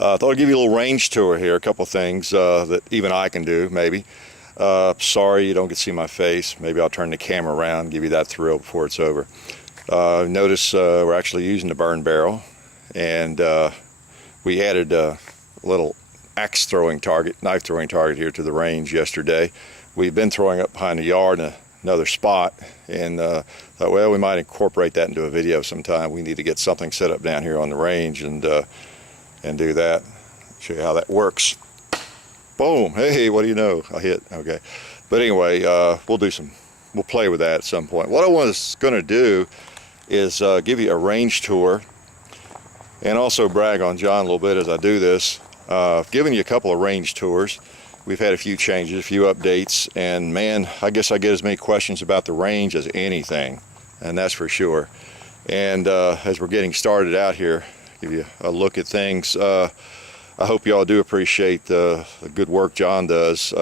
I thought I'd give you a little range tour here, a couple things that even I can do, maybe. Sorry you don't get to see my face. Maybe I'll turn the camera around and give you that thrill before it's over. Notice we're actually using the burn barrel, and we added a little axe throwing target, knife throwing target here to the range yesterday. We've been throwing up behind the yard in another spot, and thought, well, we might incorporate that into a video sometime. We need to get something set up down here on the range and do that. Show you how that works. Boom! Hey, what do you know? I hit. Okay, but anyway, we'll play with that at some point. What I was going to do is give you a range tour and also brag on John a little bit as I do this. Giving you a couple of range tours. We've had a few changes, a few updates, and man, I guess I get as many questions about the range as anything, and that's for sure. And as we're getting started out here, give you a look at things. I hope you all do appreciate the good work John does.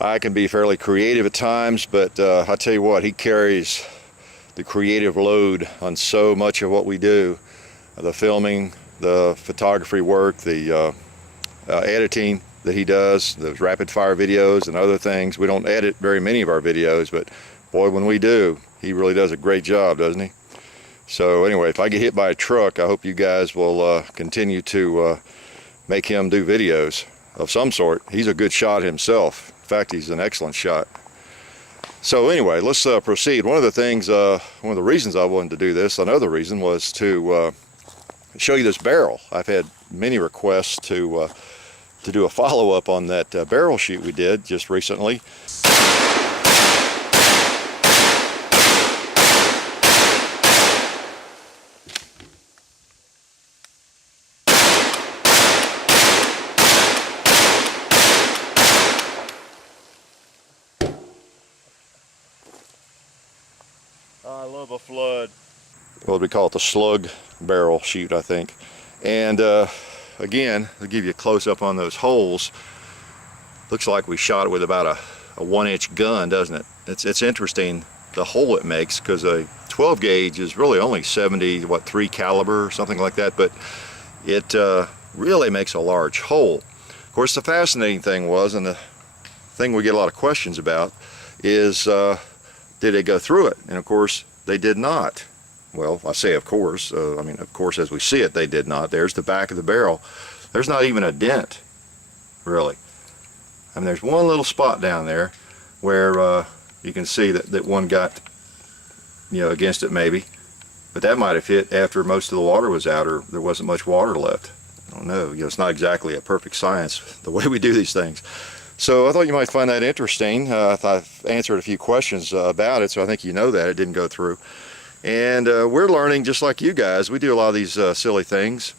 I can be fairly creative at times, but I tell you what, he carries the creative load on so much of what we do. The filming, the photography work, the editing that he does, those rapid fire videos and other things. We don't edit very many of our videos, but boy, when we do, he really does a great job, doesn't he? So anyway, if I get hit by a truck, I hope you guys will continue to make him do videos of some sort. He's a good shot himself. In fact, he's an excellent shot. So anyway, let's proceed. One of the reasons I wanted to do this, another reason, was to show you this barrel. I've had many requests to do a follow-up on that barrel shoot we did just recently. I love a flood. What we call it, the Slug barrel shoot, I think. And again, I'll give you a close-up on those holes. Looks like we shot it with about a 1-inch gun, doesn't it? It's interesting, the hole it makes, because a 12 gauge is really only 3 caliber or something like that, but it really makes a large hole. Of course, the fascinating thing was, and the thing we get a lot of questions about, is did it go through it? And of course, they did not. Well, I say of course, I mean of course as we see it, they did not. There's the back of the barrel. There's not even a dent, really. I mean, there's one little spot down there where you can see that one got, against it maybe. But that might have hit after most of the water was out, or there wasn't much water left. I don't know. It's not exactly a perfect science, the way we do these things. So I thought you might find that interesting. I've answered a few questions about it, so I think you know that it didn't go through. And we're learning just like you guys. We do a lot of these silly things.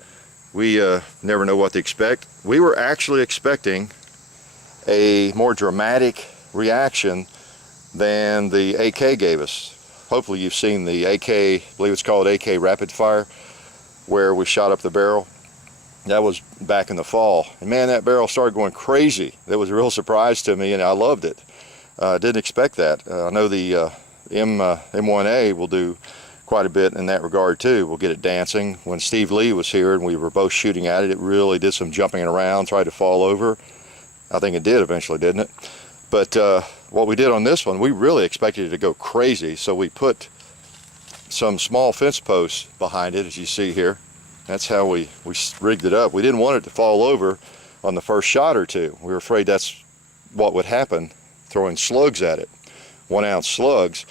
We never know what to expect. We were actually expecting a more dramatic reaction than the AK gave us. Hopefully you've seen the AK, I believe it's called AK Rapid Fire, where we shot up the barrel. That was back in the fall. And man, that barrel started going crazy. That was a real surprise to me, and I loved it. Didn't expect that. I know the M1A will do quite a bit in that regard too. We'll get it dancing. When Steve Lee was here and we were both shooting at it, it really did some jumping around, tried to fall over. I think it did eventually, didn't it? But what we did on this one, we really expected it to go crazy, so we put some small fence posts behind it, as you see here. That's how we rigged it up. We didn't want it to fall over on the first shot or two. We were afraid that's what would happen, throwing slugs at it. 1-ounce slugs,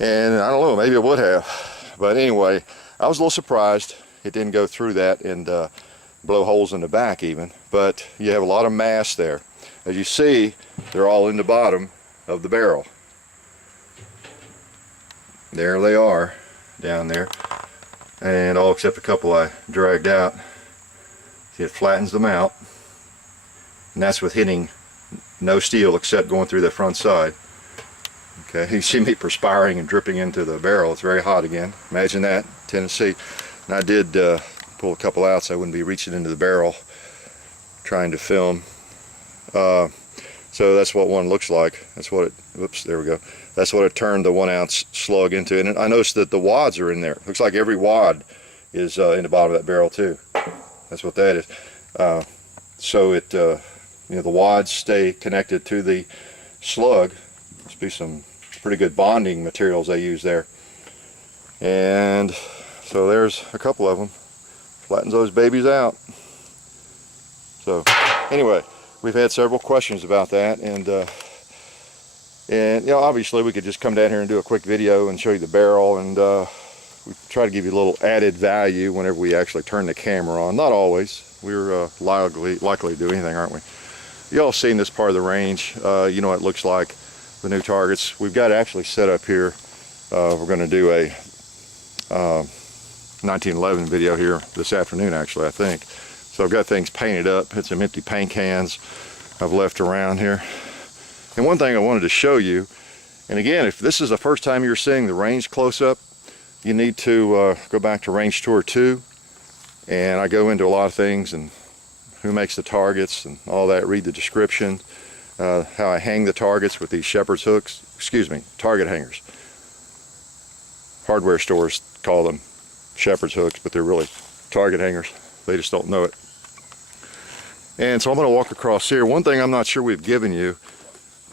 and I don't know, maybe it would have, but anyway, I was a little surprised it didn't go through that and blow holes in the back even, but you have a lot of mass there. As you see, they're all in the bottom of the barrel. There they are down there, and all except a couple I dragged out. See, it flattens them out, and that's with hitting no steel except going through the front side. Okay, you see me perspiring and dripping into the barrel. It's very hot again. Imagine that, Tennessee. And I did pull a couple out so I wouldn't be reaching into the barrel trying to film. So that's what one looks like. That's what it, whoops, there we go. That's what it turned the 1-ounce slug into. And I noticed that the wads are in there. Looks like every wad is in the bottom of that barrel too. That's what that is. So it, you know, the wads stay connected to the slug. Must be some pretty good bonding materials they use there. And so there's a couple of them. Flattens those babies out. So anyway, we've had several questions about that, and you know, obviously we could just come down here and do a quick video and show you the barrel, and we try to give you a little added value whenever we actually turn the camera on. Not always. We're likely to do anything, aren't we? You all seen this part of the range. You know what it looks like, the new targets. We've got it actually set up here. We're going to do a 1911 video here this afternoon, actually, I think. So I've got things painted up. Had some empty paint cans I've left around here. And one thing I wanted to show you, and again, if this is the first time you're seeing the range close up, you need to go back to Range Tour 2, and I go into a lot of things and who makes the targets and all that. Read the description, how I hang the targets with these shepherd's hooks, target hangers. Hardware stores call them shepherd's hooks, but they're really target hangers. They just don't know it. And so I'm going to walk across here. One thing I'm not sure we've given you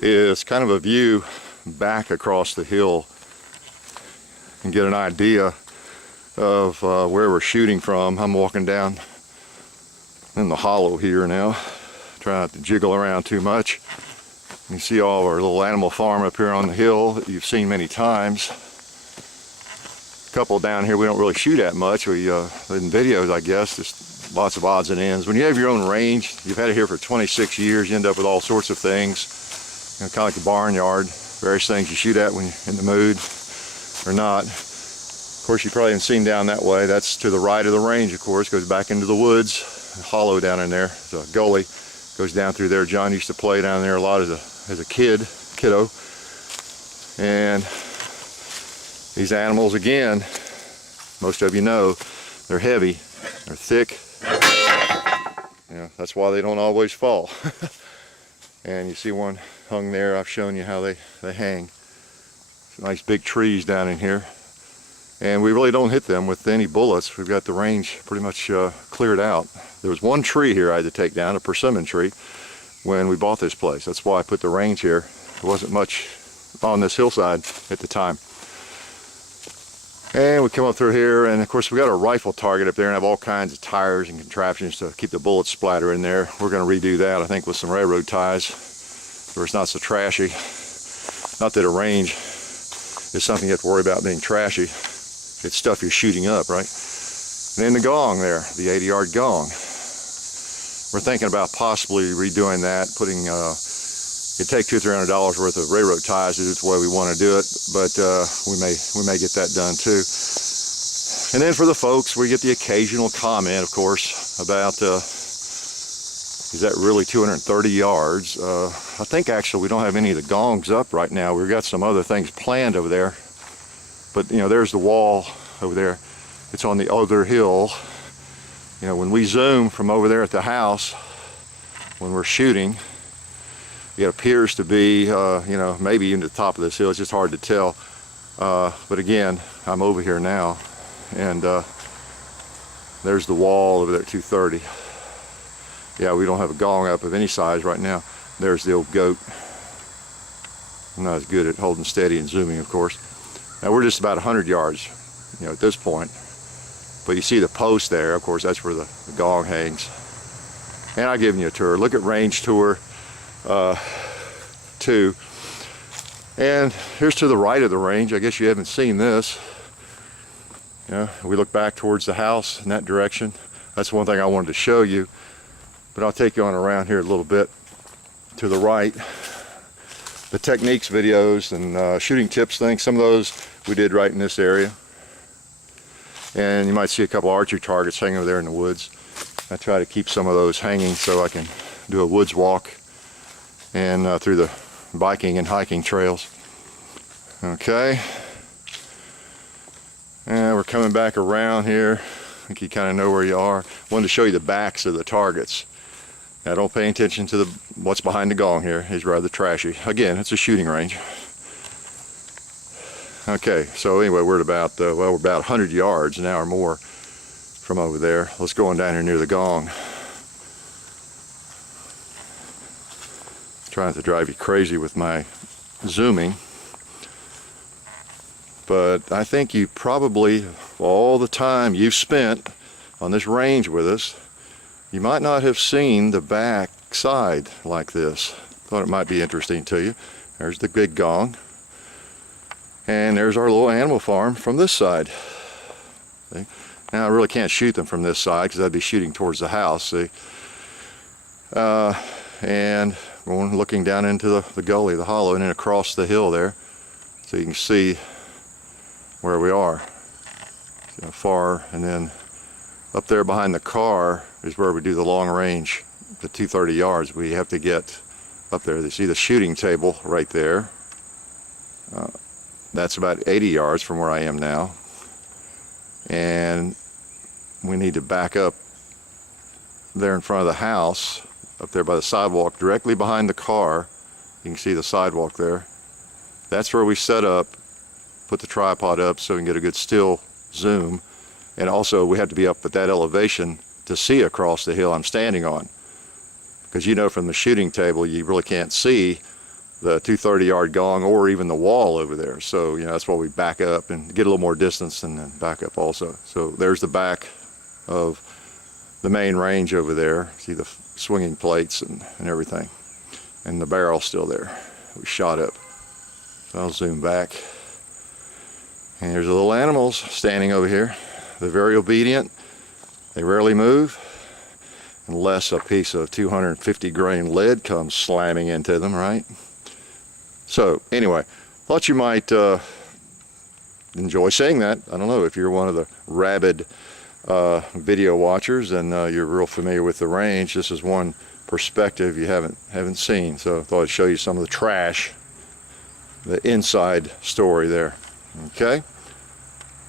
is kind of a view back across the hill and get an idea of where we're shooting from. I'm walking down in the hollow here now, trying not to jiggle around too much. You see all our little animal farm up here on the hill that you've seen many times. A couple down here we don't really shoot at much. We in videos, I guess, just lots of odds and ends. When you have your own range, you've had it here for 26 years, you end up with all sorts of things. You know, kind of like a barnyard, various things you shoot at when you're in the mood or not. Of course, you probably haven't seen down that way. That's to the right of the range, of course. Goes back into the woods, a hollow down in there. It's a gully, goes down through there. John used to play down there a lot as a kiddo. And these animals, again, most of you know, they're heavy, they're thick. You know, that's why they don't always fall. And you see one hung there. I've shown you how they hang. Nice big trees down in here. And we really don't hit them with any bullets. We've got the range pretty much cleared out. There was one tree here I had to take down, a persimmon tree, when we bought this place. That's why I put the range here. There wasn't much on this hillside at the time. And we come up through here, and of course we got a rifle target up there and have all kinds of tires and contraptions to keep the bullets splatter in there. We're going to redo that, I think, with some railroad ties, where it's not so trashy. Not that a range is something you have to worry about being trashy. It's stuff you're shooting up, right? And then the gong there, the 80-yard gong. We're thinking about possibly redoing that, putting, it'd take $200 or $300 worth of railroad ties to do it the way we want to do it, but we may get that done too. And then for the folks, we get the occasional comment, of course, about is that really 230 yards? I think actually we don't have any of the gongs up right now. We've got some other things planned over there. But you know, there's the wall over there. It's on the other hill. You know, when we zoom from over there at the house, when we're shooting, it appears to be, you know, maybe even to the top of this hill. It's just hard to tell. But again, I'm over here now, and there's the wall over there at 230. Yeah, we don't have a gong up of any size right now. There's the old goat. I'm not as good at holding steady and zooming, of course. Now we're just about 100 yards, you know, at this point. But you see the post there, of course, that's where the gong hangs. And I've given you a tour. Look at Range Tour 2. And here's to the right of the range. I guess you haven't seen this. You know, we look back towards the house in that direction. That's one thing I wanted to show you. But I'll take you on around here a little bit to the right. The techniques videos and shooting tips things, some of those we did right in this area. And you might see a couple archery targets hanging over there in the woods. I try to keep some of those hanging so I can do a woods walk and through the biking and hiking trails. Okay. And we're coming back around here. I think you kind of know where you are. I wanted to show you the backs of the targets. Now don't pay attention to what's behind the gong here. It's rather trashy. Again, it's a shooting range. Okay, so anyway, we're at about, well, we're about 100 yards now or more. from over there. Let's go on down here near the gong. Trying to drive you crazy with my zooming. But I think you probably, all the time you've spent on this range with us, you might not have seen the back side like this. Thought it might be interesting to you. There's the big gong. And there's our little animal farm from this side. See? Now I really can't shoot them from this side because I'd be shooting towards the house. See? And going looking down into the gully, the hollow, and then across the hill there. So you can see where we are. You know, far, and then up there behind the car is where we do the long range, the 230 yards. We have to get up there. You see the shooting table right there. That's about 80 yards from where I am now. And we need to back up there in front of the house, up there by the sidewalk, directly behind the car. You can see the sidewalk there. That's where we set up, put the tripod up so we can get a good still zoom. And also we have to be up at that elevation to see across the hill I'm standing on. Because you know from the shooting table you really can't see the 230 yard gong or even the wall over there. So you know that's why we back up and get a little more distance and then back up also. So there's the back of the main range over there. See the swinging plates and everything. And the barrel still there. We shot up. So I'll zoom back. And here's the little animals standing over here. They're very obedient. They rarely move unless a piece of 250 grain lead comes slamming into them, right? So anyway, thought you might enjoy seeing that. I don't know if you're one of the rabid video watchers and you're real familiar with the range. This is one perspective you haven't seen. So I thought I'd show you some of the trash, the inside story there. Okay.